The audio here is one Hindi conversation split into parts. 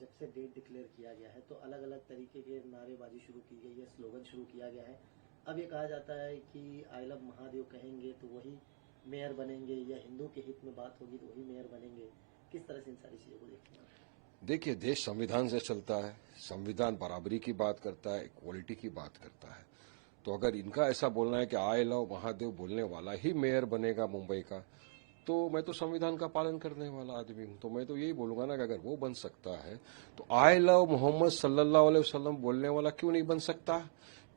जब से डेट डिक्लेयर किया गया है तो अलग अलग तरीके के नारेबाजी शुरू की गई है, स्लोगन शुरू किया गया है। अब ये कहा जाता है कि आई लव महादेव कहेंगे तो वही मेयर बनेंगे, या हिंदू के हित में बात होगी तो वही मेयर बनेंगे। किस तरह से इन सारी चीज़ों को देखते हैं? देखिए, देश संविधान से चलता है। संविधान बराबरी की बात करता है, इक्वालिटी की बात करता है। तो अगर इनका ऐसा बोलना है कि आई लव महादेव बोलने वाला ही मेयर बनेगा मुंबई का, तो मैं तो संविधान का पालन करने वाला आदमी हूं। तो मैं तो यही बोलूंगा ना कि अगर वो बन सकता है तो आई लव मोहम्मद सल्लल्लाहु अलैहि वसल्लम बोलने वाला क्यों नहीं बन सकता?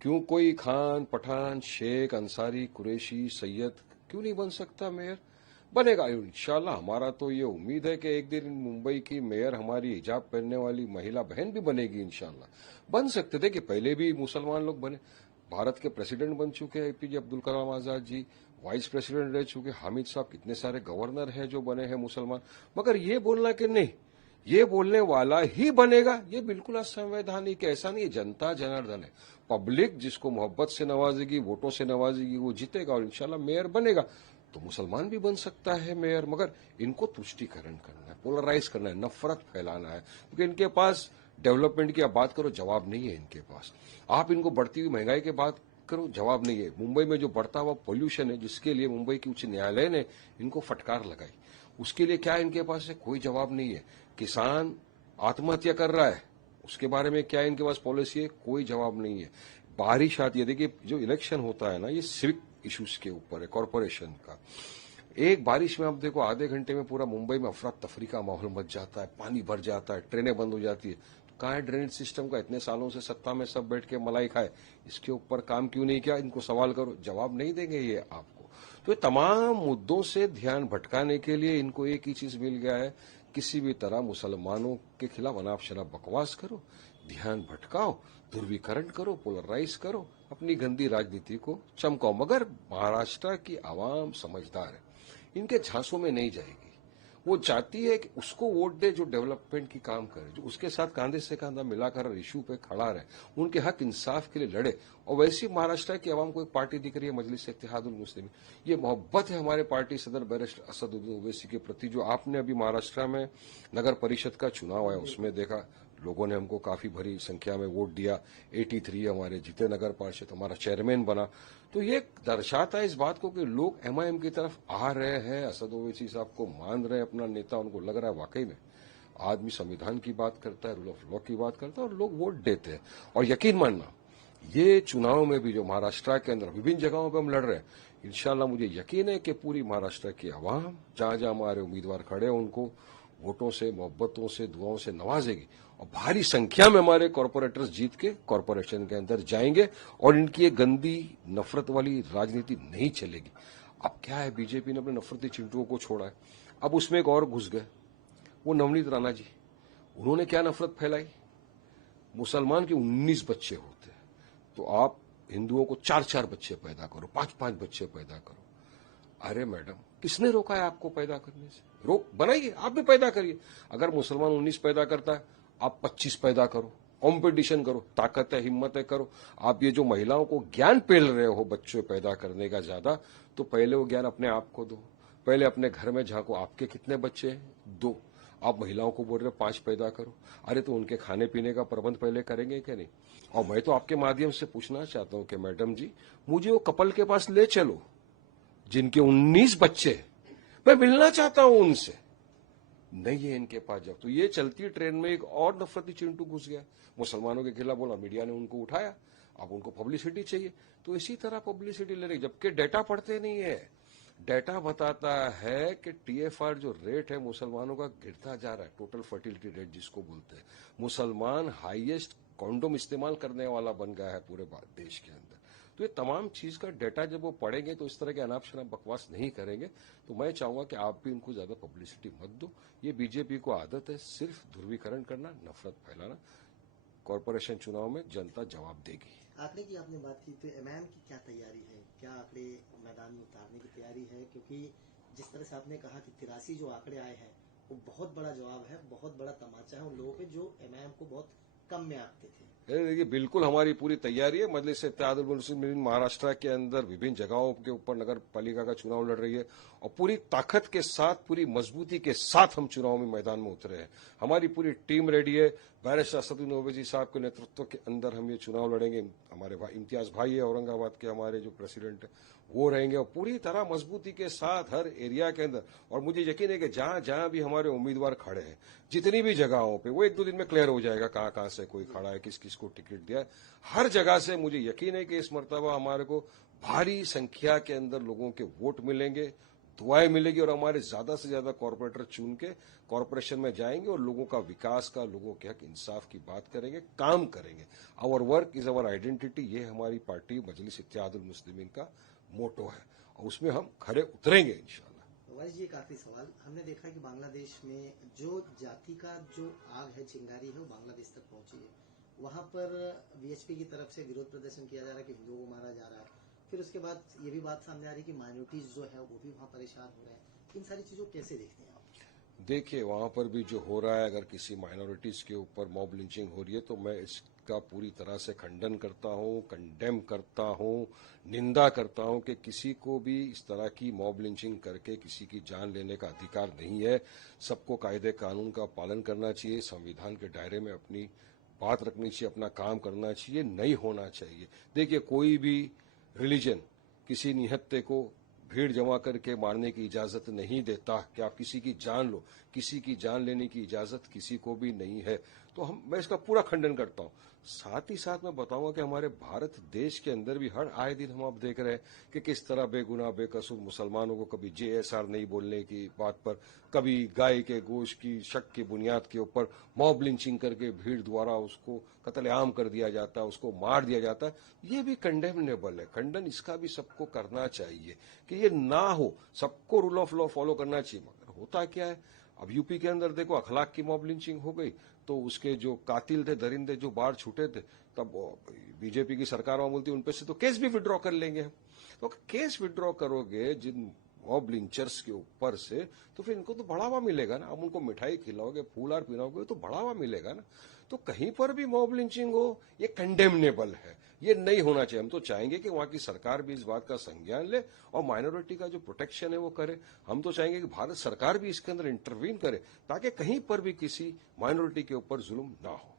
क्यों कोई खान, पठान, शेख, अंसारी, कुरैशी, सैयद क्यों नहीं बन सकता मेयर? बनेगा इंशाल्लाह। हमारा तो ये उम्मीद है कि एक दिन मुंबई की मेयर हमारी हिजाब पहनने वाली महिला बहन भी बनेगी इंशाल्लाह। बन सकते थे कि पहले भी मुसलमान लोग बने। भारत के प्रेसिडेंट बन चुके हैं APJ Abdul Kalam Azad ji, vice president रह चुके हामिद साहब, कितने सारे गवर्नर हैं जो बने हैं मुसलमान। मगर ये बोलना कि नहीं, ये बोलने वाला ही बनेगा, ये बिल्कुल असंवैधानिक है। ऐसा नहीं है, जनता जनार्दन है। पब्लिक जिसको मोहब्बत से नवाजेगी, वोटों से नवाजेगी, वो जीतेगा और इंशाल्लाह मेयर बनेगा। तो मुसलमान भी बन सकता है मेयर, मगर इनको तुष्टीकरण करना है, पोलराइज करना है, नफरत फैलाना है, क्योंकि इनके पास डेवलपमेंट की आप बात करो, जवाब नहीं है इनके पास। आप इनको बढ़ती हुई महंगाई की बात करो, जवाब नहीं है। मुंबई में जो बढ़ता हुआ पोल्यूशन है, जिसके लिए मुंबई की उच्च न्यायालय ने इनको फटकार लगाई, उसके लिए क्या इनके पास है? कोई जवाब नहीं है। किसान आत्महत्या कर रहा है, उसके बारे में क्या इनके पास पॉलिसी है? कोई जवाब नहीं है। बारिश आती है, देखिए जो इलेक्शन होता है ना, ये सिविक इश्यूज के ऊपर है, कॉरपोरेशन का। एक बारिश में आप देखो, आधे घंटे में पूरा मुंबई में अफरा तफरी का माहौल मच जाता है, पानी भर जाता है, ट्रेनें बंद हो जाती है। तो कहाँ है ड्रेनेज सिस्टम का? इतने सालों से सत्ता में सब बैठ के मलाई खाए, इसके ऊपर काम क्यों नहीं किया? इनको सवाल करो, जवाब नहीं देंगे ये आपको। तो ये तमाम मुद्दों से ध्यान भटकाने के लिए इनको एक ही चीज मिल गया है, किसी भी तरह मुसलमानों के खिलाफ अनाप शनाप बकवास करो, ध्यान भटकाओ, ध्रुवीकरण करो, पोलराइज करो, अपनी गंदी राजनीति को चमकाओ। मगर महाराष्ट्र की आवाम समझदार है, इनके झांसों में नहीं जाएगी। वो चाहती है कि उसको वोट दे जो डेवलपमेंट की काम करे, जो उसके साथ कांधे से कांधा मिलाकर इशू पे खड़ा रहे, उनके हक इंसाफ के लिए लड़े। और वैसी महाराष्ट्र की आवाम को एक पार्टी दिख रही है, मजलिस इत्तेहादुल मुस्लिमीन। ये मोहब्बत है हमारे पार्टी सदर बैरिस्टर असदुद्दीन ओवैसी के प्रति। जो आपने अभी महाराष्ट्र में नगर परिषद का चुनाव है, उसमें देखा लोगों ने हमको काफी भरी संख्या में वोट दिया। 83 हमारे जीते नगर पार्षद, हमारा चेयरमैन बना। तो ये दर्शाता है इस बात को कि लोग एमआईएम की तरफ आ रहे हैं, असद ओवैसी साहब को मान रहे हैं अपना नेता। उनको लग रहा है वाकई में आदमी संविधान की बात करता है, रूल ऑफ लॉ की बात करता है, और लोग वोट देते हैं। और यकीन मानना, ये चुनाव में भी जो महाराष्ट्र के अंदर विभिन्न जगहों पर हम लड़ रहे हैं, इंशाल्लाह मुझे यकीन है कि पूरी महाराष्ट्र की आवाम जहां जहां हमारे उम्मीदवार खड़े हैं उनको वोटों से, मोहब्बतों से, दुआओं से नवाजेगी। और भारी संख्या में हमारे कॉरपोरेटर्स जीत के कॉरपोरेशन के अंदर जाएंगे और इनकी ये गंदी नफरत वाली राजनीति नहीं चलेगी। अब क्या है, बीजेपी ने अपने नफरती चिंटुओं को छोड़ा है, अब उसमें एक और घुस गए, वो नवनीत राणा जी। उन्होंने क्या नफरत फैलाई? मुसलमान के 19 बच्चे होते हैं, तो आप हिंदुओं को 4-4 बच्चे पैदा करो, 5-5 बच्चे पैदा करो। अरे मैडम, किसने रोका है आपको पैदा करने से? रोक बनाइए, आप भी पैदा करिए। अगर मुसलमान 19 पैदा करता है, आप 25 पैदा करो, कंपटीशन करो, ताकत है, हिम्मत है, करो। आप ये जो महिलाओं को ज्ञान पेल रहे हो बच्चे पैदा करने का ज्यादा, तो पहले वो ज्ञान अपने आप को दो। पहले अपने घर में झांको, आपके कितने बच्चे हैं? 2। आप महिलाओं को बोल रहे हो 5 पैदा करो। अरे तो उनके खाने पीने का प्रबंध पहले करेंगे क्या नहीं? और मैं तो आपके माध्यम से पूछना चाहता हूं कि मैडम जी, मुझे वो कपल के पास ले चलो जिनके 19 बच्चे, मैं मिलना चाहता हूं उनसे। नहीं है इनके पास। जब तो ये चलती ट्रेन में एक और नफरती चिंटू घुस गया, मुसलमानों के खिलाफ बोला, मीडिया ने उनको उठाया। अब उनको पब्लिसिटी चाहिए, तो इसी तरह पब्लिसिटी ले रही, जबकि डेटा पढ़ते नहीं है। डेटा बताता है कि टीएफआर जो रेट है मुसलमानों का गिरता जा रहा है, टोटल फर्टिलिटी रेट जिसको बोलते हैं। मुसलमान हाईएस्ट कॉन्डोम इस्तेमाल करने वाला बन गया है पूरे देश के अंदर। तो ये तमाम चीज का डेटा जब वो पढ़ेंगे तो इस तरह के अनाप शनाप बकवास नहीं करेंगे। तो मैं चाहूंगा कि आप भी इनको ज्यादा पब्लिसिटी मत दो। ये बीजेपी को आदत है सिर्फ ध्रुवीकरण करना, नफरत फैलाना। कॉरपोरेशन चुनाव में जनता जवाब देगी। आंकड़े की आपने बात की, तो एमआईएम की क्या तैयारी है? क्या आंकड़े मैदान में उतारने की तैयारी है? क्योंकि जिस तरह से आपने कहा कि 83 जो आंकड़े आए हैं, वो बहुत बड़ा जवाब है, बहुत बड़ा तमाचा है उन लोगों पे जो एमआईएम को बहुत कम में आंकते थे? देखिए, बिल्कुल हमारी पूरी तैयारी है। मजलिस इत्तेहादुल मुस्लिमीन महाराष्ट्र के अंदर विभिन्न जगहों के ऊपर नगर पालिका का चुनाव लड़ रही है और पूरी ताकत के साथ, पूरी मजबूती के साथ हम चुनाव में मैदान में उतरे हैं। हमारी पूरी टीम रेडी है। बैरिस्टर असदुद्दीन ओवैसी साहब के नेतृत्व के अंदर हम ये चुनाव लड़ेंगे। हमारे इम्तियाज भाई है औरंगाबाद के, हमारे जो प्रेसिडेंट है वो रहेंगे और पूरी तरह मजबूती के साथ हर एरिया के अंदर। और मुझे यकीन है कि जहां जहां भी हमारे उम्मीदवार खड़े हैं, जितनी भी जगहों पे, वो 1-2 दिन में क्लियर हो जाएगा कहां कहां से कोई खड़ा है, किस किस को टिकट दिया है। हर जगह से मुझे यकीन है कि इस मर्तबा हमारे को भारी संख्या के अंदर लोगों के वोट मिलेंगे, दुआएं मिलेगी और हमारे ज्यादा से ज्यादा कॉर्पोरेटर चुन के कॉर्पोरेशन में जाएंगे और लोगों का विकास का, लोगों के हक इंसाफ की बात करेंगे, काम करेंगे। Our work is our identity, ये हमारी पार्टी मजलिस इत्तेहादुल मुस्लिमीन का मोटो है और उसमें हम खरे उतरेंगे इंशाल्लाह। वाइस जी, काफी सवाल हमने देखा कि बांग्लादेश में जो जाति का जो आग है, चिंगारी है, वो बांग्लादेश तक पहुंची है। वहां पर वीएचपी की तरफ से विरोध प्रदर्शन किया जा रहा है कि हिंदुओं को मारा जा रहा है। फिर उसके बाद ये भी बात सामने आ रही है कि माइनॉरिटीज जो है वो भी वहां परेशान हो रहे हैं। इन सारी चीजों को कैसे देखते हैं आप? देखिए, वहां पर भी जो हो रहा है, अगर किसी माइनॉरिटीज के ऊपर मॉब लिंचिंग हो रही है तो मैं इसका पूरी तरह से खंडन करता हूं, कंडेम करता हूं, निंदा करता हूं कि किसी को भी इस तरह की मॉब लिंचिंग करके किसी की जान लेने का अधिकार नहीं है। सबको कायदे कानून का पालन करना चाहिए, संविधान के दायरे में अपनी बात रखनी चाहिए, अपना काम करना चाहिए, नहीं होना चाहिए। देखिए, कोई भी रिलीजन किसी निहत्थे को भीड़ जमा करके मारने की इजाजत नहीं देता कि आप किसी की जान लो। किसी की जान लेने की इजाजत किसी को भी नहीं है। तो मैं इसका पूरा खंडन करता हूं। साथ ही साथ मैं बताऊंगा कि हमारे भारत देश के अंदर भी हर आए दिन हम अब देख रहे हैं कि किस तरह बेगुनाह बेकसूर मुसलमानों को कभी जेएसआर नहीं बोलने की बात पर, कभी गाय के गोश्त की शक की बुनियाद के ऊपर मॉब लिंचिंग करके भीड़ द्वारा उसको कत्लेआम कर दिया जाता है, उसको मार दिया जाता है। ये भी कंडेमनेबल है। खंडन इसका भी सबको करना चाहिए कि ये ना हो। सबको रूल ऑफ लॉ फॉलो करना चाहिए। मगर होता क्या है, अब यूपी के अंदर देखो, अखलाक की मॉब लिंचिंग हो गई तो उसके जो कातिल थे, दरिंदे जो बाहर छूटे थे, तब बीजेपी की सरकार वहां बोलती उन पे से तो केस भी विड्रॉ कर लेंगे हम। तो केस विड्रॉ करोगे जिन मॉब लिंचर्स के ऊपर से, तो फिर इनको तो बढ़ावा मिलेगा ना। आप उनको मिठाई खिलाओगे, फूल आर पिलाओगे तो बढ़ावा मिलेगा ना। तो कहीं पर भी मॉब लिंचिंग हो, ये कंडेमनेबल है, ये नहीं होना चाहिए। हम तो चाहेंगे कि वहां की सरकार भी इस बात का संज्ञान ले और माइनॉरिटी का जो प्रोटेक्शन है वो करे। हम तो चाहेंगे कि भारत सरकार भी इसके अंदर इंटरवीन करे ताकि कहीं पर भी किसी माइनॉरिटी के ऊपर जुल्म ना हो।